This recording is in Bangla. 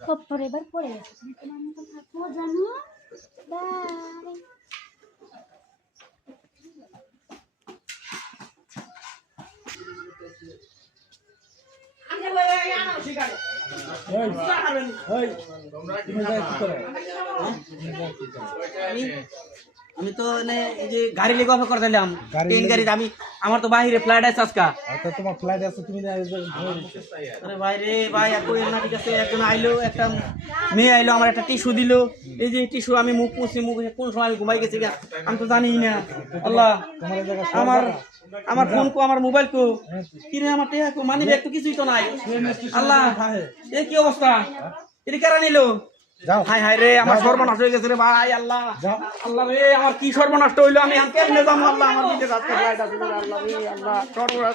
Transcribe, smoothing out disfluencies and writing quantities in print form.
খপ্পর এবার পড়ে গেছে, তুমি তোমার মতো থাকো জানো। বাই। আমি তো এই যে গাড়ি লেগে অফার করছিলাম ট্রেন গাড়ি আমি আমার তো বাইরে ফ্লাইট আছে আজকে আচ্ছা তোমার ফ্লাইট আছে তুমি আরে ভাই রে ভাই আর কই না ঠিক আছে একজন আইলো একটা মেয়ে আইলো আমার একটা টিস্যু দিল এই যে টিস্যু আমি মুখ মুছি মুখ কোন সময় আমি ঘুমাই গেছি আমি তো জানি না আল্লাহ আমার আমার ফোন কো আমার মোবাইল কো কি রে আমার টেহা কো মানি ব্যাগ তো কিছুই তো নাই আল্লাহ এই কি অবস্থা এটা কারা নিলো হাই হাই রে আমার সর্বনাশ হয়ে গেছে রে ভাই আল্লাহ আল্লাহ রে আমার কি সর্বনাশ হইলো আমি কেমনে যাবো আল্লাহ আমার দিকে আল্লাহ রে আল্লাহ সর্বনাশ